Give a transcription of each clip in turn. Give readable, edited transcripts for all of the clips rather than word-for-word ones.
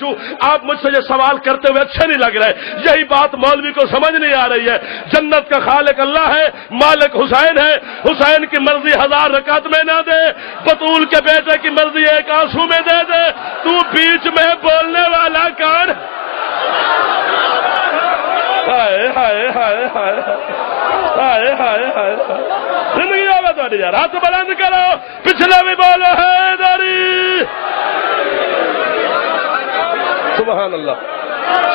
آپ مجھ سے یہ سوال کرتے ہوئے اچھے نہیں لگ رہے. یہی بات مولوی کو سمجھ نہیں آ رہی ہے. جنت کا خالق اللہ ہے, مالک حسین ہے. حسین کی مرضی 1000 رکعت میں نہ دے, بطول کے بیٹے کی مرضی 1 آنسو میں دے دے. تو بیچ میں بولنے والا کون؟ ہائے ہائے ہائے ہائے ہائے ہائے ہائے. زندگی ہوگا تو یار, ہاتھ بلند کرو, پچھلے بھی بولو حیدری. سبحان اللہ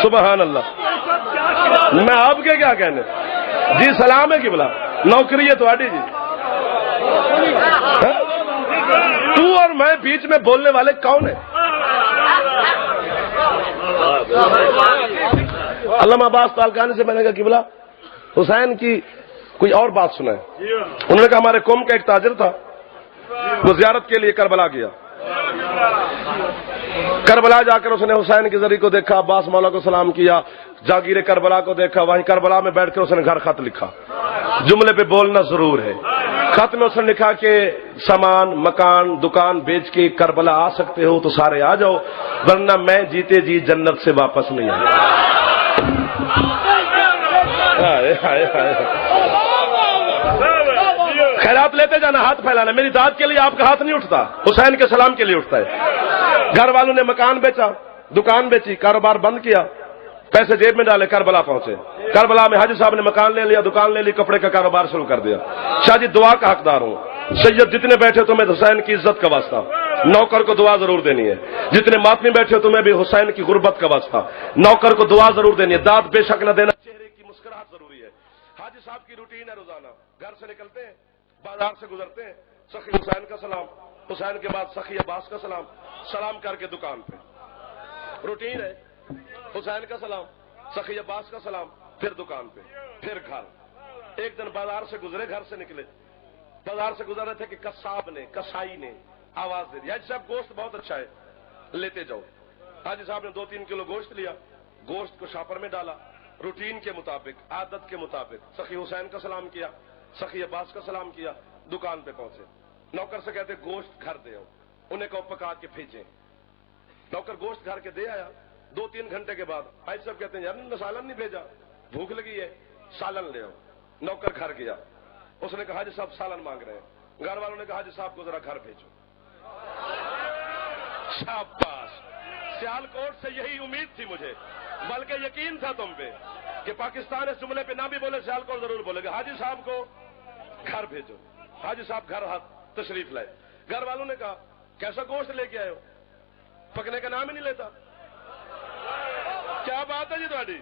سبحان اللہ. میں آپ کے کیا کہنے جی. سلام ہے قبلہ, نوکری ہے تھوڑی جی. تو اور میں بیچ میں بولنے والے کون ہیں؟ علامہ عباس تالقانی سے میں نے کہا قبلہ حسین کی کوئی اور بات سنائے. انہوں نے کہا ہمارے قوم کا ایک تاجر تھا, وہ زیارت کے لیے کربلا گیا. کربلا جا کر اس نے حسین کی زری کو دیکھا, عباس مولا کو سلام کیا, جاگیر کربلا کو دیکھا, وہیں کربلا میں بیٹھ کر اس نے گھر خط لکھا. جملے پہ بولنا ضرور ہے. خط میں اس نے لکھا کہ سامان مکان دکان بیچ کے کربلا آ سکتے ہو تو سارے آ جاؤ, ورنہ میں جیتے جی جنت سے واپس نہیں آیا. خیرات لیتے جانا, ہاتھ پھیلانا. میری داد کے لیے آپ کا ہاتھ نہیں اٹھتا, حسین کے سلام کے لیے اٹھتا ہے. گھر والوں نے مکان بیچا, دکان بیچی, کاروبار بند کیا, پیسے جیب میں ڈالے, کربلا پہنچے. کربلا میں حاجی صاحب نے مکان لے لیا, دکان لے لی, کپڑے کا کاروبار شروع کر دیا. شاہ جی دعا کا حقدار ہوں. سید جتنے بیٹھے تمہیں حسین کی عزت کا واسطہ, نوکر کو دعا ضرور دینی ہے. جتنے ماتمی بیٹھے تمہیں بھی حسین کی غربت کا واسطہ, نوکر کو دعا ضرور دینی ہے. داد بے شک نہ دینا, چہرے کی مسکراہٹ ضروری ہے. حاجی صاحب کی روٹین ہے روزانہ, گھر سے نکلتے ہیں, بازار سے گزرتے ہیں, سخی حسین کا سلام, حسین کے بعد سخی عباس کا سلام, سلام کر کے دکان پہ. روٹین ہے, حسین کا سلام, سخی عباس کا سلام, پھر دکان پہ, پھر گھر. ایک دن بازار سے گزرے, گھر سے نکلے, بازار سے گزر رہے تھے کہ قصاب نے, کسائی نے آواز دے دی, حاجی صاحب گوشت بہت اچھا ہے, لیتے جاؤ. حاجی صاحب نے 2-3 کلو گوشت لیا, گوشت کو شاپر میں ڈالا, روٹین کے مطابق, عادت کے مطابق سخی حسین کا سلام کیا, سخی عباس کا سلام کیا, دکان پہ پہنچے. نوکر سے کہتے گوشت گھر دے آؤ, انہیں کہو پکا کے بھیجیں. نوکر گوشت گھر کے دے آیا. 2-3 گھنٹے کے بعد حاجی صاحب کہتے ہیں یار سالن نہیں بھیجا, بھوک لگی ہے, سالن لے آؤ. نوکر گھر گیا, اس نے کہا حاجی صاحب سالن مانگ رہے ہیں. گھر والوں نے کہا حاجی صاحب کو ذرا گھر بھیجو. شاباش. سیالکوٹ سے یہی امید تھی مجھے, بلکہ یقین تھا تم پہ کہ پاکستان اس جملے پہ نہ بھی بولے سیالکوٹ ضرور بولے گا, حاجی صاحب کو گھر بھیجو. حاجی صاحب گھر ہاتھ تشریف لائے. گھر والوں نے کہا کیسا گوشت لے کے آئے ہو, پکنے کا نام ہی نہیں لیتا. کیا بات ہے جی تھوڑی,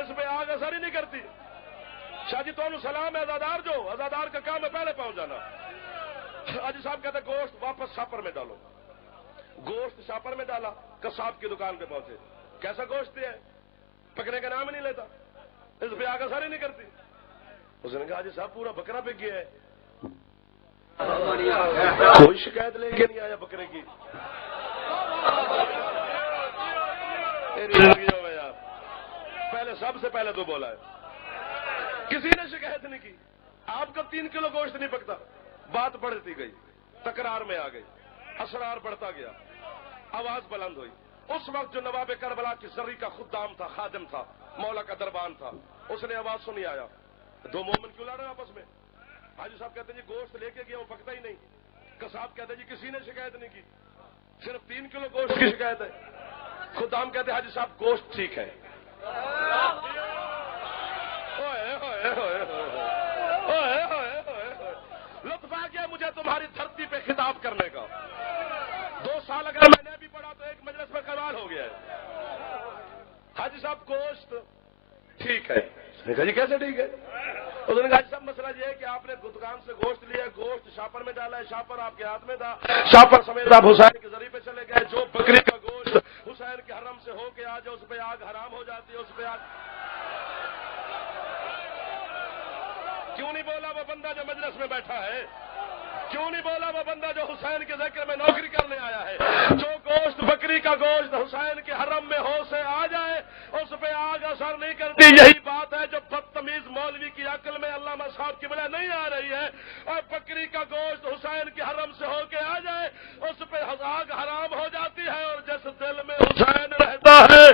اس پہ آگ اثر ہی نہیں کرتی. شاہ جی تو سلام ہے ازادار, جو ازادار کا کام ہے پہلے پہنچ جانا. حاجی صاحب کہتے گوشت واپس شاپر میں ڈالو. گوشت شاپر میں ڈالا, قصاب کی دکان پہ پہنچے. کیسا گوشت ہے, پکنے کا نام ہی نہیں لیتا, اس پہ آگ اثر ہی نہیں کرتی. اس نے کہا حاجی صاحب پورا بکرا بک گیا ہے, کوئی شکایت لے کے نہیں آیا بکرے کی. یار پہلے سب سے پہلے تو بولا ہے, کسی نے شکایت نہیں کی. آپ کا 3 کلو گوشت نہیں پکتا. بات بڑھتی گئی, تکرار میں آ گئی, اسرار بڑھتا گیا, آواز بلند ہوئی. اس وقت جو نواب کربلا کی زری کا خدام تھا, خادم تھا, مولا کا دربان تھا, اس نے آواز سنی. آیا, 2 مومن کیوں لڑ رہے آپس میں. حاجی صاحب کہتے ہیں جی گوشت لے کے گیا وہ پکتا ہی نہیں. قصاب کہتے ہیں جی کسی نے شکایت نہیں کی, صرف 3 کلو گوشت کی شکایت ہے. خدام کہتے ہیں حاجی صاحب گوشت ٹھیک ہے. لطف آ گیا مجھے تمہاری دھرتی پہ خطاب کرنے کا. 2 سال اگر میں نے بھی پڑھا تو ایک مجلس میں قرار ہو گیا ہے. حاجی صاحب گوشت ٹھیک ہے. کہا جی کیسے ٹھیک ہے. اس نے کہا صاحب مسئلہ یہ ہے کہ آپ نے دکان سے گوشت لیا, گوشت شاپر میں ڈالا ہے, شاپر آپ کے ہاتھ میں تھا, شاپر سمیت آپ حسین کے ذریعے پہ چلے گئے. جو بکری کا گوشت حسین کے حرم سے ہو کے آ جائے اس پہ آگ حرام ہو جاتی ہے. اس پہ آگ کیوں نہیں بولا وہ بندہ جو مجلس میں بیٹھا ہے, کیوں نہیں بولا وہ بندہ جو حسین کے ذکر میں نوکری کرنے آیا ہے. جو گوشت بکری کا گوشت حسین کے حرم میں ہو سے آ جائے اس پہ آگ اثر نہیں کرتی. یہی بات ہے جو بدتمیز مولوی کی عقل میں علامہ صاحب کی بجائے نہیں آ رہی ہے. اور بکری کا گوشت حسین کے حرم سے ہو کے آ جائے اس پہ آگ حرام ہو جاتی ہے. اور جس دل میں حسین ہے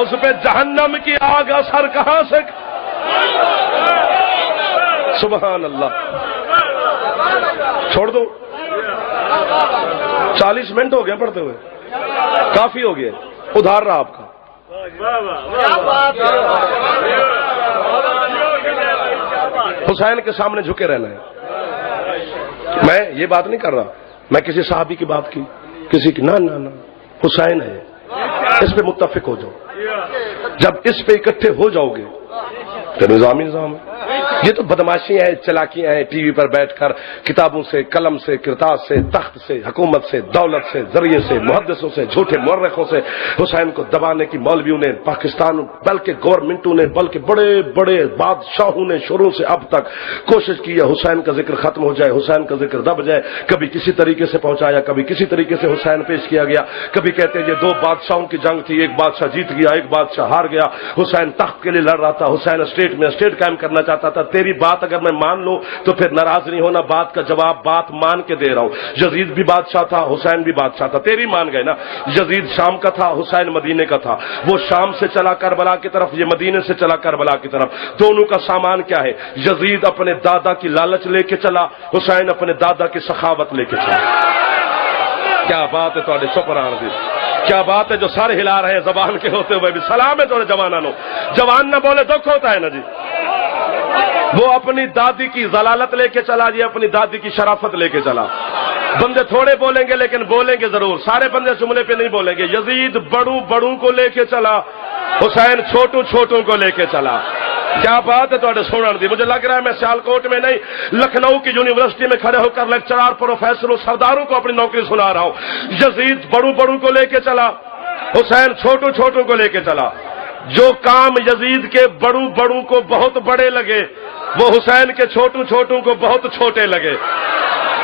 اس پہ جہنم کی آگ اثر کہاں سے؟ سبحان اللہ. چھوڑ دو. 40 منٹ ہو گئے پڑھتے ہوئے, کافی ہو گئے. ادھار رہا آپ کا. حسین کے سامنے جھکے رہنا ہے. میں یہ بات نہیں کر رہا, میں کسی صحابی کی بات کی, کسی کی, نہ حسین ہے, اس پہ متفق ہو جاؤ. جب اس پہ اکٹھے ہو جاؤ گے تو نظام ہے. یہ تو بدماشیاں ہیں, چلاکیاں ہیں, ٹی وی پر بیٹھ کر کتابوں سے, قلم سے, کرتاز سے, تخت سے, حکومت سے, دولت سے, ذریعے سے, محدثوں سے, جھوٹے مورخوں سے حسین کو دبانے کی مولویوں نے, پاکستان بلکہ گورنمنٹوں نے, بلکہ بڑے بڑے بادشاہوں نے شروع سے اب تک کوشش کی ہے حسین کا ذکر ختم ہو جائے, حسین کا ذکر دب جائے. کبھی کسی طریقے سے پہنچایا, کبھی کسی طریقے سے حسین پیش کیا گیا. کبھی کہتے ہیں یہ 2 بادشاہوں کی جنگ تھی, ایک بادشاہ جیت گیا, ایک بادشاہ ہار گیا. حسین تخت کے لیے لڑ رہا تھا, حسین اسٹیٹ قائم کرنا چاہتا تھا. تیری بات اگر میں مان لوں تو پھر ناراض نہیں ہونا, بات کا جواب بات مان کے دے رہا ہوں. یزید بھی بادشاہ تھا, حسین بھی بادشاہ تھا, تیری مان گئے نا. یزید شام کا تھا, حسین مدینے کا تھا. وہ شام سے چلا کربلا کی طرف, یہ مدینے سے چلا کربلا کی طرف. دونوں کا سامان کیا ہے؟ یزید اپنے دادا کی لالچ لے کے چلا, حسین اپنے دادا کی سخاوت لے کے چلا. کیا بات ہے تھوڑے چپران دی, کیا بات ہے جو سر ہلا رہے ہیں زبان کے ہوتے ہوئے بھی. سلام ہے تھوڑے جوانوں نو, جوان نہ بولے دکھ ہوتا ہے نا جی. وہ اپنی دادی کی ضلالت لے کے چلا جی, اپنی دادی کی شرافت لے کے چلا. بندے تھوڑے بولیں گے لیکن بولیں گے ضرور, سارے بندے جملے پہ نہیں بولیں گے. یزید بڑوں کو لے کے چلا, حسین چھوٹوں کو لے کے چلا. کیا بات ہے تھوڑے سنن دی. مجھے لگ رہا ہے میں سیالکوٹ میں نہیں, لکھنؤ کی یونیورسٹی میں کھڑے ہو کر لیکچرار پروفیسروں سرداروں کو اپنی نوکری سنا رہا ہوں. یزید بڑوں کو لے کے چلا, حسین چھوٹوں کو لے کے چلا. جو کام یزید کے بڑوں کو بہت بڑے لگے, وہ حسین کے چھوٹوں کو بہت چھوٹے لگے.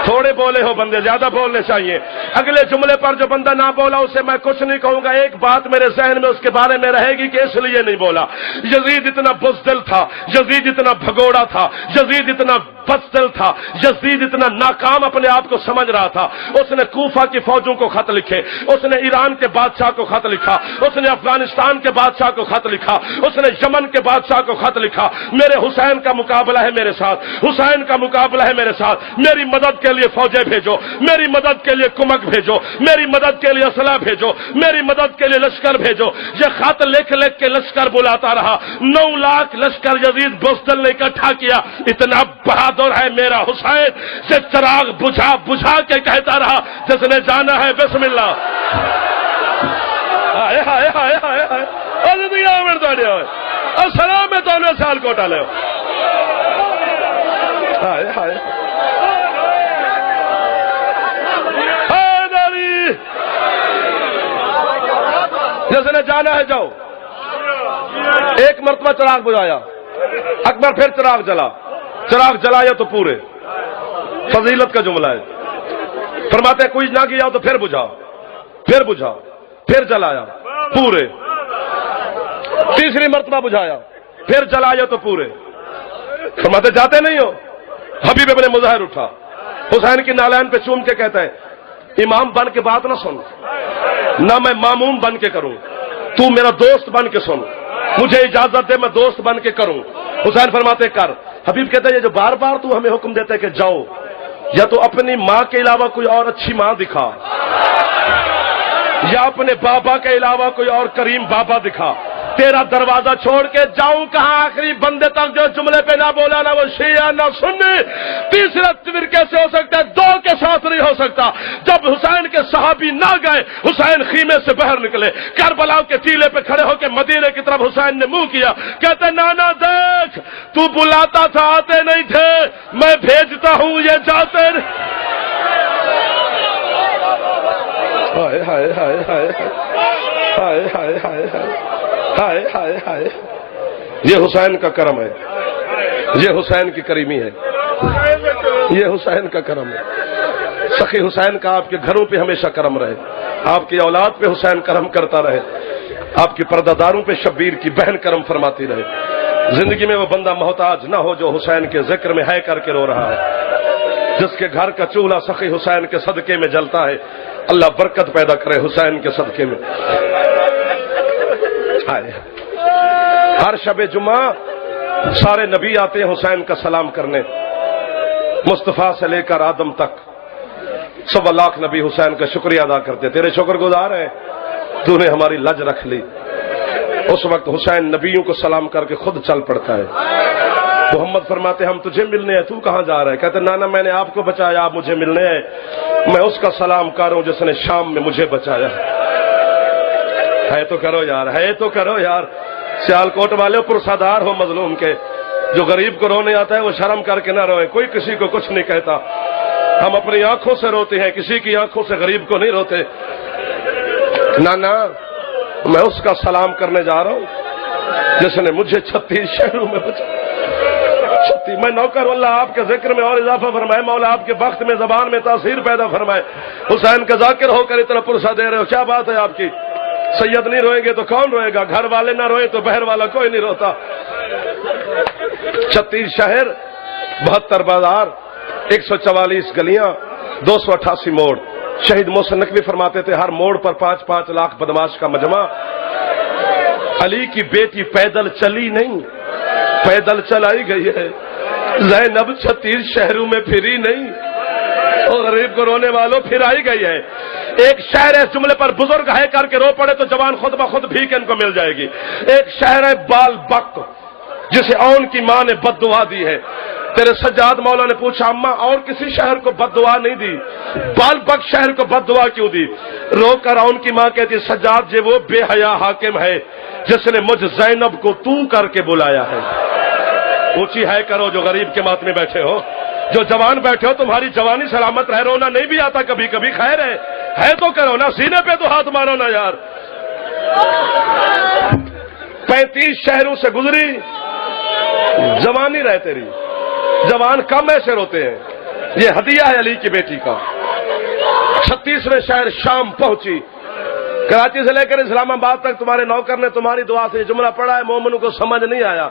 تھوڑے بولے ہو بندے, زیادہ بولنے چاہیے. اگلے جملے پر جو بندہ نہ بولا اسے میں کچھ نہیں کہوں گا. ایک بات میرے ذہن میں اس کے بارے میں رہے گی کہ اس لیے نہیں بولا. یزید اتنا بزدل تھا, یزید اتنا بھگوڑا تھا, یزید اتنا بزدل تھا, یزید اتنا ناکام اپنے آپ کو سمجھ رہا تھا. اس نے کوفہ کی فوجوں کو خط لکھے, اس نے ایران کے بادشاہ کو خط لکھا, اس نے افغانستان کے بادشاہ کو خط لکھا, اس نے یمن کے بادشاہ کو خط لکھا. میرے حسین کا مقابلہ ہے میرے ساتھ, حسین کا مقابلہ ہے میرے ساتھ. میری مدد کے لیے فوجیں بھیجو, میری مدد کے لیے کمک بھیجو, میری مدد کے لیے اسلحہ بھیجو, میری مدد کے لیے لشکر بھیجو. یہ خط لکھ کے لشکر بلاتا رہا. 9 لاکھ لشکر یزید بزدل نے اکٹھا کیا. اتنا بہادر ہے میرا حسین, سے چراغ بجھا کے کہتا رہا جس نے جانا ہے بسم اللہ. ہائے ہائے ہائے ہائے ہائے, السلام ہے تو سال کوٹا لے. ہائے ہائے جس نے جانا ہے جاؤ. ایک مرتبہ چراغ بجھایا, اکبر پھر چراغ جلا, چراغ جلایا تو پورے. فضیلت کا جملہ ہے. فرماتے ہیں کوئی نہ گیا تو پھر بجھا, پھر جلایا پورے. تیسری مرتبہ بجھایا, پھر جلایا تو پورے. فرماتے جاتے نہیں ہو. حبیب ابن مظاہر اٹھا, حسین کی نالین پہ چوم کے کہتا ہے امام بن کے بات نہ سن, نہ میں ماموم بن کے کروں, تو میرا دوست بن کے سن, مجھے اجازت دے میں دوست بن کے کروں. حسین فرماتے کر. حبیب کہتے ہیں جو بار بار تو ہمیں حکم دیتا ہے کہ جاؤ, یا تو اپنی ماں کے علاوہ کوئی اور اچھی ماں دکھا, یا اپنے بابا کے علاوہ کوئی اور کریم بابا دکھا. تیرا دروازہ چھوڑ کے جاؤں کہاں؟ آخری بندے تک جو جملے پہ نہ بولا, نہ وہ شیعہ نہ سنی. تیسرا پھر کیسے ہو سکتا ہے؟ 2 کے ساتھ نہیں ہو سکتا. جب حسین کے صحابی نہ گئے, حسین خیمے سے باہر نکلے, کربلا کے ٹیلے پہ کھڑے ہو کے مدینے کی طرف حسین نے منہ کیا, کہتے نانا دیکھ تو بلاتا تھا آتے نہیں تھے, میں بھیجتا ہوں یہ جاتے. ہائے ہائے ہائے ہائے ہائے ہائے ہائے ہائے ہائے ہائے. یہ حسین کا کرم ہے, یہ حسین کی کریمی ہے, یہ حسین کا کرم ہے. سخی حسین کا آپ کے گھروں پہ ہمیشہ کرم رہے, آپ کی اولاد پہ حسین کرم کرتا رہے, آپ کی پردہ داروں پہ شبیر کی بہن کرم فرماتی رہے. زندگی میں وہ بندہ محتاج نہ ہو جو حسین کے ذکر میں ہے کر کے رو رہا ہے, جس کے گھر کا چولہا سخی حسین کے صدقے میں جلتا ہے. اللہ برکت پیدا کرے حسین کے صدقے میں. ہر شب جمعہ سارے نبی آتے ہیں حسین کا سلام کرنے، مصطفیٰ سے لے کر آدم تک 1.25 لاکھ نبی حسین کا شکریہ ادا کرتے. تیرے شکر گزار ہیں، تو نے ہماری لج رکھ لی. اس وقت حسین نبیوں کو سلام کر کے خود چل پڑتا ہے. محمد فرماتے ہم تجھے ملنے ہیں، تو کہاں جا رہا ہے؟ کہتے نانا میں نے آپ کو بچایا، آپ مجھے ملنے ہیں. میں اس کا سلام کر رہا ہوں جس نے شام میں مجھے بچایا. ہے تو کرو یار، ہے تو کرو یار. سیالکوٹ والے پرسادار ہو مظلوم کے. جو غریب کو رونے آتا ہے وہ شرم کر کے نہ روئے. کوئی کسی کو کچھ نہیں کہتا. ہم اپنی آنکھوں سے روتے ہیں، کسی کی آنکھوں سے غریب کو نہیں روتے. نانا میں اس کا سلام کرنے جا رہا ہوں جس نے مجھے 36 شہروں میں بچایا. میں نوکر اللہ آپ کے ذکر میں اور اضافہ فرمائے. مولا آپ کے وقت میں زبان میں تاثیر پیدا فرمائے. حسین کا ذاکر ہو کر اتنا پرسہ دے رہے ہو، کیا بات ہے آپ کی. سید نہیں روئیں گے تو کون روئے گا؟ گھر والے نہ روئے تو بہر والا کوئی نہیں روتا. 36 شہر، 72 بازار، 144 گلیاں، 288 موڑ. شہید محسن نقوی فرماتے تھے ہر موڑ پر 5-5 لاکھ بدماش کا مجمع. علی کی بیٹی پیدل چلی نہیں، پیدل چلائی گئی ہے. زینب 36 شہروں میں پھری نہیں، اور غریب کو رونے والوں پھرائی گئی ہے. ایک شہر ہے اس جملے پر بزرگ ہے کر کے رو پڑے تو جوان خود بخود بھیک ان کو مل جائے گی. ایک شہر ہے بال بک جسے اون کی ماں نے بد دعا دی ہے. تیرے سجاد مولا نے پوچھا اماں اور کسی شہر کو بد دعا نہیں دی، بال بک شہر کو بد دعا کیوں دی؟ رو کر اون کی ماں کہتی سجاد یہ وہ بے حیا حاکم ہے جس نے مجھ زینب کو تو کر کے بلایا ہے. اونچی ہے کرو جو غریب کے ماتمے بیٹھے ہو، جو جوان بیٹھے ہو تمہاری جوانی سلامت رہے. رونا نہیں بھی آتا کبھی کبھی، خیر ہے تو کرو نا، سینے پہ تو ہاتھ مارو نا یار. 35 شہروں سے گزری، جوانی رہ تیری. جوان کم ایسے روتے ہیں. یہ ہدیہ ہے علی کی بیٹی کا. 36ویں شہر شام پہنچی. کراچی سے لے کر اسلام آباد تک تمہارے نوکر نے تمہاری دعا سے یہ جملہ پڑھا ہے. مومنوں کو سمجھ نہیں آیا.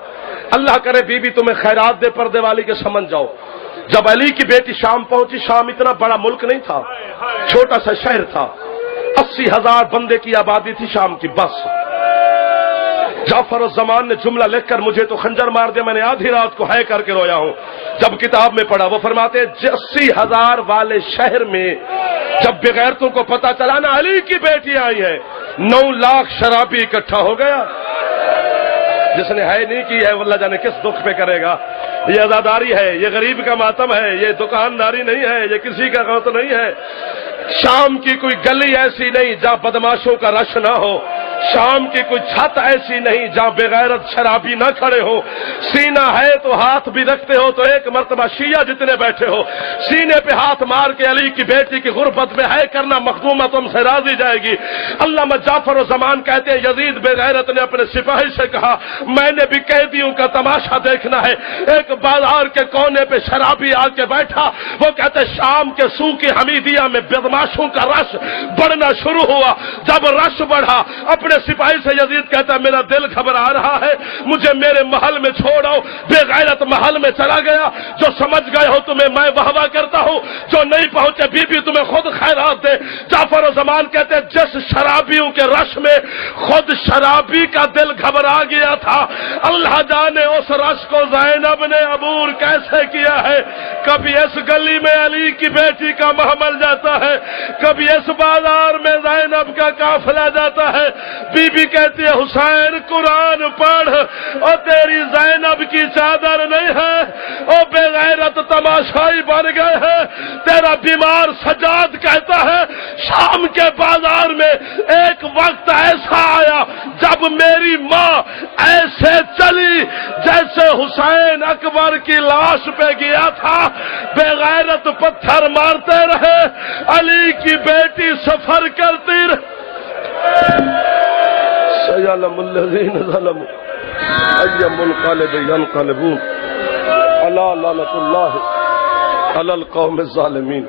اللہ کرے بی بی تمہیں خیرات دے پردے والی کے سمجھ جاؤ. جب علی کی بیٹی شام پہنچی، شام اتنا بڑا ملک نہیں تھا، چھوٹا سا شہر تھا. 80,000 بندے کی آبادی تھی شام کی بس. جعفر الزمان نے جملہ لکھ کر مجھے تو خنجر مار دیا. میں نے آدھی رات کو ہے کر کے رویا ہوں جب کتاب میں پڑھا. وہ فرماتے 80,000 والے شہر میں جب بغیرتوں کو پتا چلا نا علی کی بیٹی آئی ہے، 9 لاکھ شرابی اکٹھا ہو گیا. جس نے ہے نہیں کی ہے واللہ جانے کس دکھ پہ کرے گا. یہ عزاداری ہے، یہ غریب کا ماتم ہے، یہ دکانداری نہیں ہے، یہ کسی کا غوط نہیں ہے. شام کی کوئی گلی ایسی نہیں جہاں بدماشوں کا رش نہ ہو. شام کی کوئی چھت ایسی نہیں جہاں بغیرت شرابی نہ کھڑے ہو. سینہ ہے تو ہاتھ بھی رکھتے ہو تو ایک مرتبہ شیعہ جتنے بیٹھے ہو سینے پہ ہاتھ مار کے علی کی بیٹی کی غربت میں ہے کرنا مخدومہ تم سے راضی جائے گی. علامہ جعفر الزمان کہتے ہیں یزید بغیرت نے اپنے سپاہی سے کہا میں نے بھی قیدیوں کا تماشا دیکھنا ہے. ایک بازار کے کونے پہ شرابی آ کے بیٹھا. وہ کہتے شام کے سوق حمیدیہ میں بدماشوں کا رش بڑھنا شروع ہوا. جب رش بڑھا اپنے سپاہی سے یزید کہتا ہے میرا دل گھبرا رہا ہے، مجھے میرے محل میں چھوڑ آؤ. بے غیرت محل میں چلا گیا. جو سمجھ گئے ہو تمہیں میں واہ کرتا ہوں، جو نہیں پہنچے بی بی تمہیں خود خیرات دے. جعفر الزمان کہتے جس شرابیوں کے رش میں خود شرابی کا دل گھبرا گیا تھا، اللہ جانے اس رش کو زینب نے عبور کیسے کیا ہے. کبھی اس گلی میں علی کی بیٹی کا محمل جاتا ہے، کبھی اس بازار میں زینب کا قافلہ جاتا ہے. بی بی کہتی ہے حسین قرآن پڑھ، اور تیری زینب کی چادر نہیں ہے، اور بے غیرت تماشائی بن گئے ہیں. تیرا بیمار سجاد کہتا ہے شام کے بازار میں ایک وقت ایسا آیا جب میری ماں ایسے چلی جیسے حسین اکبر کی لاش پہ گیا تھا. بے غیرت پتھر مارتے رہے، علی کی بیٹی سفر کرتی رہے. سيعلم الذين ظلموا أي منقلب ينقلبون ألا لعنة الله على القوم الظالمين.